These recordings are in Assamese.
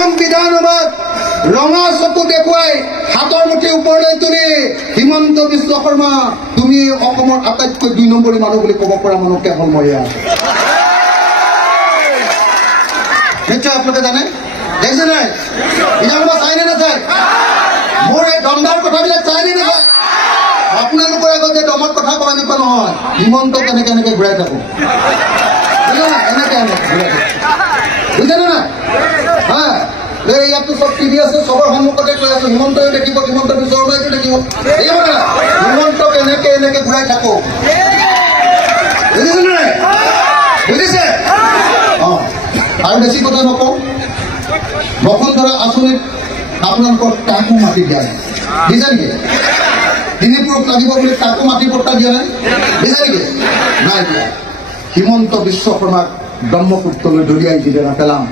অসম বিধানসভাত ৰঙা চকু দেখুৱাই হাতৰ মুঠি ওপৰলৈ তুলি হিমন্ত বিশ্ব শৰ্মা তুমি অসমৰ আটাইতকৈ ২ নম্বৰী মানুহ বুলি ক'ব পৰা মানুহ কেৱল মইয়ে আছো। নিশ্চয় আপোনালোকে জানে দেখিছে নাই বিধানসভা চাইনে নাচাই মোৰ এই দমদাৰ কথাবিলাক চাইনে নাচাই আপোনালোকৰ আগত যে দমত কথা কোৱা এনেকুৱা নহয় হিমন্ত কেনেকে এনেকে ঘূৰাই থাকো এনেকে বুজিছে নে নাই হা ইয়াতো চব টিভি আছে চবৰ সন্মুখতে কৈ আছো হিমন্তই দেখিব হিমন্ত বিশ্ব শৰ্মাইও দেখিব হিমন্ত কেনেকে এনেকে ঘূৰাই থাকো বুজিছে নাই বুজিছে আৰু বেছি কথা নকওঁ বসুন্ধৰা আঁচনিত আপোনালোকৰ কাকো মাটি দিয়া নাই দিছে নেকি দিলীপুৰক লাগিব বুলি কাকো মাটি পট্টা দিয়া নাই দিছে নেকি নাই দিয়া হিমন্ত বিশ্ব শৰ্মাক ব্ৰহ্মপুত্ৰলৈ দলিয়াই যিদিনা পেলাম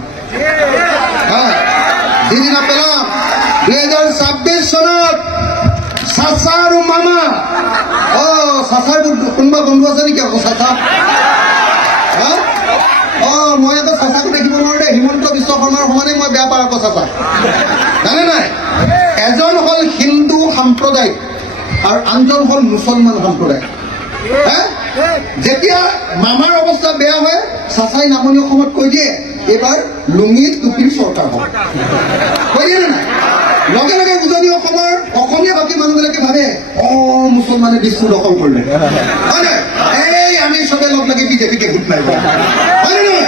যিদিনা পেলাম 2026 চনত চাচা আৰু মামা চাচাৰ কোনোবা বন্ধু আছে নেকি আকৌ চাচা মই আকৌ চাচাকো দেখিব নোৱাৰো দেই হিমন্ত বিশ্ব শৰ্মাৰ সমানে মই বেয়া পাওঁ আকৌ চাচা জানে নাই এজন হল হিন্দু সম্প্ৰদায় আৰু আনজন হল মুছলমান সম্প্ৰদায় যেতিয়া মামাৰ অৱস্থা বেয়া হয় চাচাই নামনি অসমত কৈ দিয়ে এইবাৰ লুঙি টুপিৰ চৰকাৰ হ'ব কৈ দিয়ে নাই লগে লগে উজনি অসমৰ অসমীয়া বাকী মানুহবিলাকে ভাবে মুছলমানে দিশটো দখল কৰিলে হয় নাই এই আমি চবে লগ লাগি বিজেপিকে ভোট মাৰিব হয় নহয়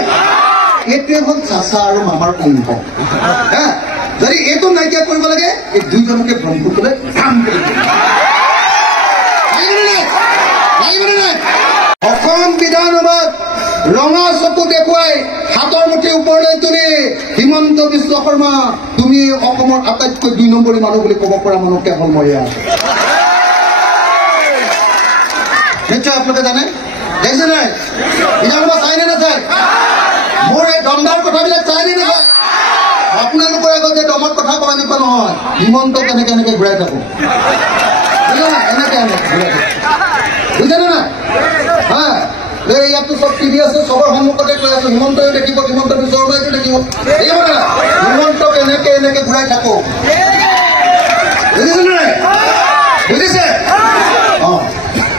এইটোৱে হ'ল চাচা আৰু মামাৰ অংশ যদি এইটো নাইকিয়া কৰিব লাগে এই দুইজনকে ব্ৰহ্মপুত্ৰলৈ কাম কৰিব অসম বিধানসভাত ৰঙা চকু দেখুৱাই হাতৰ মুঠি ওপৰলৈ তুলি হিমন্ত বিশ্ব শৰ্মা তুমি অসমৰ আটাইতকৈ ২ নম্বৰী মানুহ বুলি ক'ব পৰা মানুহ কেৱল মইয়ে আছো। নিশ্চয় আপোনালোকে জানে দেখিছে নাই বিধানসভা চাইনে নাচাই মোৰ এই দমদাৰ কথাবিলাক চাইনে নাচাই আপোনালোকৰ আগত যে দমত কথা কোৱা এনেকুৱা নহয় হিমন্ত কেনেকে এনেকে ঘূৰাই থাকো এনেকে ঘূৰাই থাকো বুজিছে নে নাই ইয়াতো চব টিভি আছে চবৰ সন্মুখতে কৈ আছো হিমন্তই দেখিব হিমন্ত বিশ্ব শৰ্মাইও দেখিব হিমন্ত কেনেকে এনেকে ঘূৰাই থাকো বুজিছে নাই বুজিছে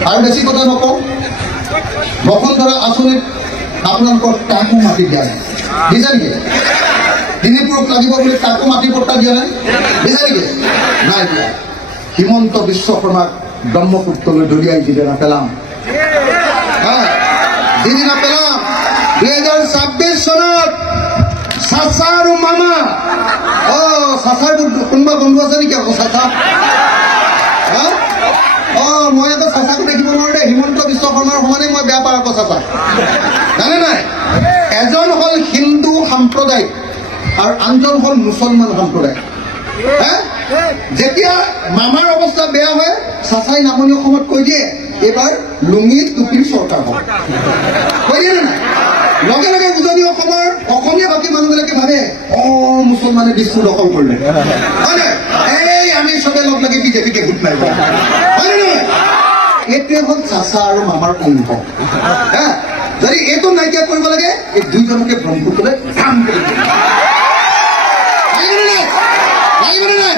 আৰু বেছি কথা নকওঁ বসুন্ধৰা আঁচনিত আপোনালোকৰ কাকো মাটি দিয়া নাই দিছে নেকি দিলীপুৰক লাগিব বুলি কাকো মাটি পট্টা দিয়া নাই দিছে নেকি নাই দিয়া হিমন্ত বিশ্ব শৰ্মাক ব্ৰহ্মপুত্ৰলৈ দলিয়াই যিদিনা পেলাম যিদিনা পেলাম 2026 চনত চাচা আৰু মামা চাচাৰ কোনোবা বন্ধু আছে নেকি আকৌ চাচা মই আকৌ চাচাকো দেখিব নোৱাৰো দেই হিমন্ত বিশ্ব শৰ্মাৰ সমানে মই বেয়া পাওঁ আকৌ চাচা জানে নাই এজন হল হিন্দু সম্প্ৰদায় আৰু আনজন হল মুছলমান সম্প্ৰদায় যেতিয়া মামাৰ অৱস্থা বেয়া হয় চাচাই নামনি অসমত কৈ দিয়ে এইবাৰ লুঙি টুপিৰ চৰকাৰ হ'ব কৈ দিয়ে নাই লগে লগে উজনি অসমৰ অসমীয়া বাকী মানুহবিলাকে ভাবে মুছলমানে দিশটো দখল কৰিলে হয় নাই এই আমি চবে লগ লাগি বিজেপিকে ভোট মাৰিব হয় নহয় এইটোৱে হ'ল চাচা আৰু মামাৰ অংশ যদি এইটো নাইকিয়া কৰিব লাগে এই দুইজনকে ব্ৰহ্মপুত্ৰলৈ কাম কৰিব লাগিব নে নাই